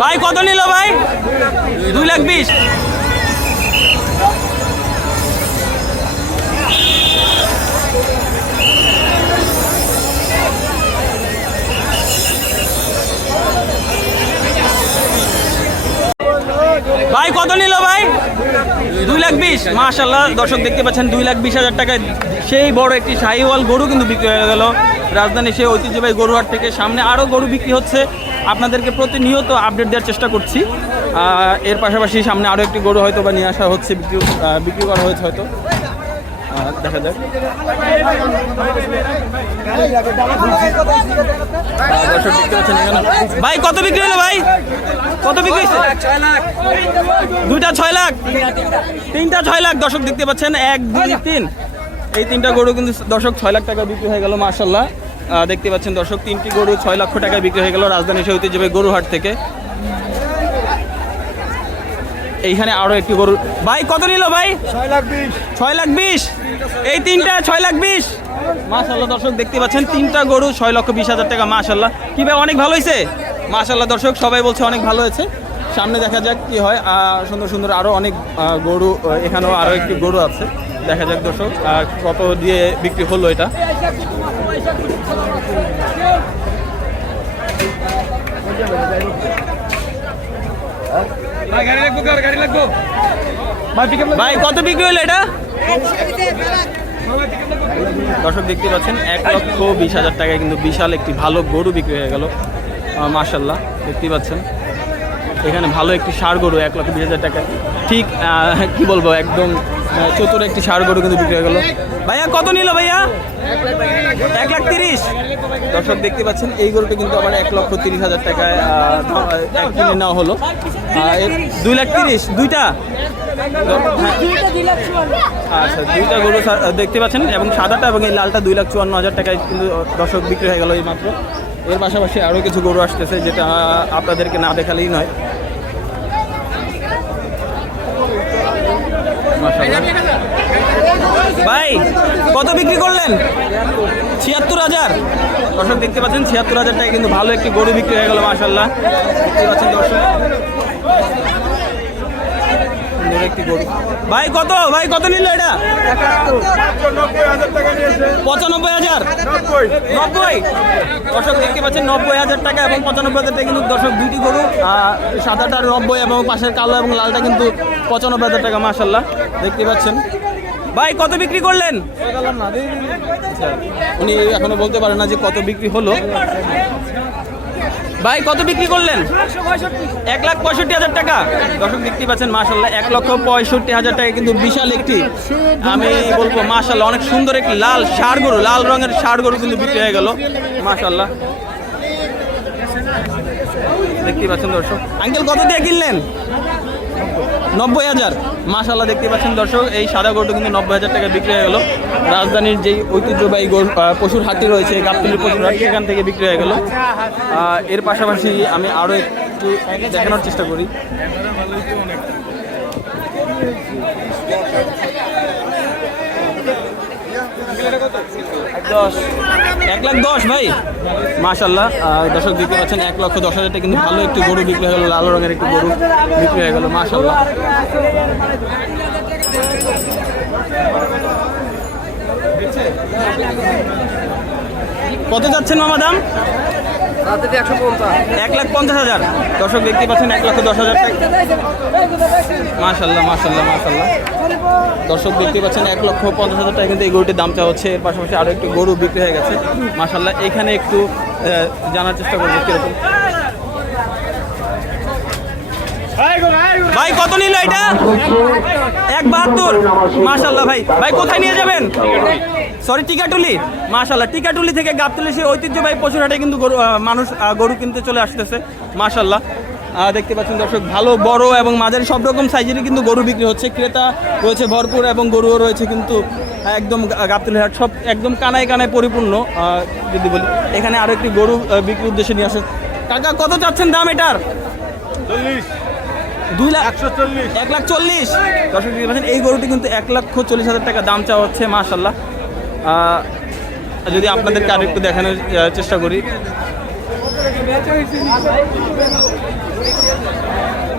ভাই কত নিল ভাই? 2,20,000। ভাই কত নিল ভাই? 2,20,000। মাশাআল্লাহ দর্শক দেখতে পাচ্ছেন 2,20,000 টাকায় সেই বড় একটি শাহিওয়াল গরু কিন্তু বিক্রি হয়ে গেল রাজধানী সেই ঐতিহ্যবাহী গরুহাট থেকে। সামনে আরও গরু বিক্রি হচ্ছে, আপনাদেরকে প্রতিনিয়ত আপডেট দেওয়ার চেষ্টা করছি। এর পাশাপাশি সামনে আরও একটি গরু হয়তো বা নিয়ে আসা হচ্ছে, বিক্রি করা হয়েছে হয়তো, দেখা যাক। দর্শক দেখতে পাচ্ছেন এখানে ভাই কত বিক্রি হলো ভাই? কত বিক্রি হয়েছে? 2টা 6 লাখ, 3টা 6 লাখ। দর্শক দেখতে পাচ্ছেন 1 2 3 এই 3টা গরু কিন্তু দর্শক 6 লাখ টাকা বিক্রি হয়ে গেল মাশাআল্লাহ। দেখতে পাচ্ছেন দর্শক 3টি গরু 6 লক্ষ টাকায় বিক্রি হয়ে গেল রাজধানী সেই ঐতিহ্যবাহী গরুহাট থেকে। এইখানে আরো একটি গরু ভাই কত নিল ভাই? 6,20,000। এই 3টা 6,20,000 মাশাআল্লাহ। দর্শক দেখতে পাচ্ছেন 3টা গরু 6,20,000 টাকা মাশাআল্লাহ। কি ভাই অনেক ভালো হয়েছে মাশাআল্লাহ। দর্শক সবাই বলছে অনেক ভালো হয়েছে, সামনে দেখা যাক কি হয়। সুন্দর সুন্দর আরো অনেক গরু, এখানেও আরো একটি গরু আছে, দেখা যাক দর্শক কত দিয়ে বিক্রি হলো এটা। ভাই কত বিক্রি হলো এটা? দর্শক দেখতে পাচ্ছেন 1,20,000 টাকায় কিন্তু বিশাল একটি ভালো গরু বিক্রি হয়ে গেল মাশাআল্লাহ। দেখতে পাচ্ছেন এখানে ভালো একটি ষাঁড় গরু 1,20,000 টাকায়, ঠিক কি বলবো একদম চতুর একটি ষাঁড় গরু কিন্তু বিক্রি হয়ে গেল। ভাইয়া কত নিল ভাইয়া? 1,30,000। দর্শক দেখতে পাচ্ছেন এই গরুটা কিন্তু আবার 1,30,000 টাকায় কিনে নেওয়া হলো। 2,30,000 দুইটা। আচ্ছা 2টা গরু দেখতে পাচ্ছেন, এবং সাদাটা এবং এই লালটা 2,54,000 টাকায় কিন্তু দর্শক বিক্রি হয়ে গেল এই মাত্র। এর পাশাপাশি আরও কিছু গরু আসতেছে, যেটা আপনাদেরকে না দেখালেই নয়। ভাই কত বিক্রি করলেন? 76,000। দর্শক দেখতে পাচ্ছেন 76,000 টাকায় কিন্তু ভালো একটি গরু বিক্রি হয়ে গেল মাশাআল্লাহ। দেখতে পাচ্ছেন দর্শক একটি গরু। ভাই কত? ভাই কত নিল এটা? 95,000। 90। দর্শক দেখতে পাচ্ছেন 90,000 টাকা এবং 95,000 টাকা কিন্তু দর্শক দুইটি গরু, সাদাটা 90 এবং পাশের কালো এবং লালটা কিন্তু 95,000 টাকা মাশাআল্লাহ। দেখতে পাচ্ছেন ভাই কত বিক্রি করলেন? উনি এখনো বলতে পারেন না যে কত বিক্রি হলো। ভাই কত বিক্রি করলেন? 1,65,000 টাকা। দর্শক দেখতে পাচ্ছেন মাশাআল্লাহ 1,65,000 টাকা কিন্তু বিশাল একটি, আমি বলবো মাশাআল্লাহ অনেক সুন্দর একটি লাল ষাঁড় গরু, লাল রঙের ষাঁড় গরু কিন্তু বিক্রি হয়ে গেল মাশাআল্লাহ। দেখতে পাচ্ছেন দর্শক। আঙ্কেল কত দিয়ে কিনলেন? 90,000 মাশাআল্লাহ। দেখতে পাচ্ছেন দর্শক এই সাদা গরুটা কিন্তু 90,000 টাকা বিক্রি হয়ে গেল রাজধানীর যেই ঐতিহ্যবাহী পশুর হাটটি রয়েছে গাবতলীর পশুর হাট, সেখান থেকে বিক্রি হয়ে গেল। এর পাশাপাশি আমি আরও একটু দেখানোর চেষ্টা করি। এক লাখ 10 ভাই মাশাআল্লাহ। দর্শক দেখতে পাচ্ছেন 1,10,000 টাকা কিন্তু ভালো একটি গরু বিক্রি হয়ে গেল, লাল রঙের একটি গরু বিক্রি হয়ে গেল মাশাআল্লাহ। কত যাচ্ছেন মামা দাম? 1,50,000। দর্শক দেখতে পাচ্ছেন 1,10,000 টাকা মাশাআল্লাহ মাশাআল্লাহ মাশাআল্লাহ। দর্শক দেখতে পাচ্ছেন 1,50,000 টাকা কিন্তু এই গরুটির দাম চাওয়া হচ্ছে। এর পাশাপাশি আরও একটু গরু বিক্রি হয়ে গেছে মাশাআল্লাহ। এখানে একটু জানার চেষ্টা করবো কিরকম। ভাই কত নিল এটা? 1,72 মাশাআল্লাহ। ভাই ভাই কোথায় নিয়ে যাবেন? সরি টিকাটুলি মাশাআল্লাহ। টিকাটুলি থেকে গাবতলী সেই ঐতিহ্যবাহী পশুর হাটে কিন্তু মানুষ গরু কিনতে চলে আসতেছে মাশাআল্লাহ। দেখতে পাচ্ছেন দর্শক ভালো বড় এবং মাঝারি সব রকম সাইজেরই কিন্তু গরু বিক্রি হচ্ছে, ক্রেতা রয়েছে ভরপুর এবং গরুও রয়েছে কিন্তু একদম গাবতলী হাট সব একদম কানায় কানায় পরিপূর্ণ যদি বলি। এখানে আরও একটি গরু বিক্রির উদ্দেশ্যে নিয়ে আসে। কাকা কত চাচ্ছেন দাম এটার? 1,40,000। দর্শক দেখতে পাচ্ছেন এই গরুটি কিন্তু 1,40,000 টাকা দাম চাওয়া হচ্ছে মাশাআল্লাহ। যদি আপনাদেরকে আর একটু দেখানোর চেষ্টা করি,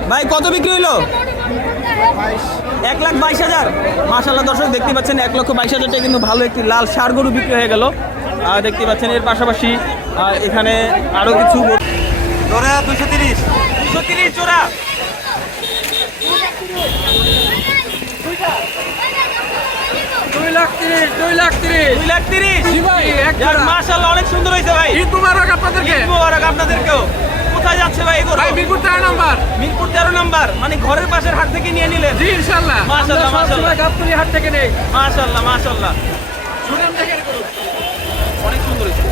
ভাই কত বিক্রি হইলো? 1,22,000। মাশাআল্লাহ দর্শক দেখতে পাচ্ছেন 1,22,000 টাকা কিন্তু ভালো একটি লাল ষাঁড় গরু বিক্রি হয়ে গেল। দেখতে পাচ্ছেন এর পাশাপাশি এখানে আরো কিছু জোড়া 230 জোড়া। মাশাআল্লাহ অনেক সুন্দর হয়েছে ভাই। ঈদ মুবারক আপনাদেরকে। ঈদ মুবারক আপনাদেরকেও। কোথায় যাচ্ছে ভাই এগুলো? ভাই মিরপুর 13 নাম্বার। মিরপুর 13 নাম্বার মানে ঘরের পাশের হাট থেকে নিয়ে নিলেন? জি ইনশাআল্লাহ। মাশাআল্লাহ মাশাআল্লাহ গাবতলী হাট থেকে নেই। মাশাআল্লাহ মাশাআল্লাহ সুনাম দেখে করুন। অনেক সুন্দর হয়েছে।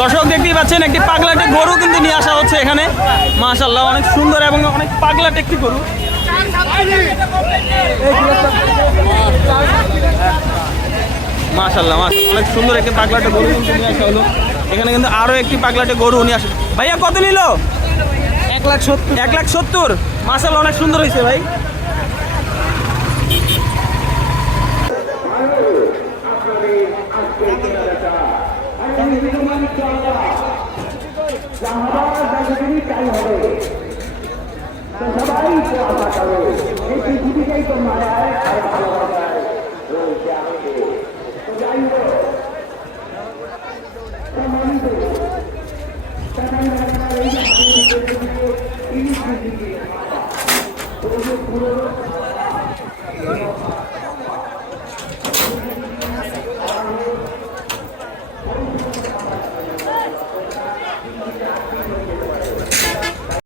দর্শক দেখতেই পাচ্ছেন একটি পাগলাটে গরু কিন্তু নিয়ে আসা হচ্ছে এখানে। মাশাআল্লাহ অনেক সুন্দর এবং অনেক পাগলাটে একটি গরু। মাশাআল্লাহ মাশাআল্লাহ অনেক সুন্দর একটি পাগলাটে গরু কিন্তু নিয়ে আসা হলো। এখানে কিন্তু আরো একটি পাগলাটে গরু নিয়ে আসে। ভাইয়া কত নিল? 1,70,000। মাশাআল্লাহ অনেক সুন্দর হয়েছে ভাই।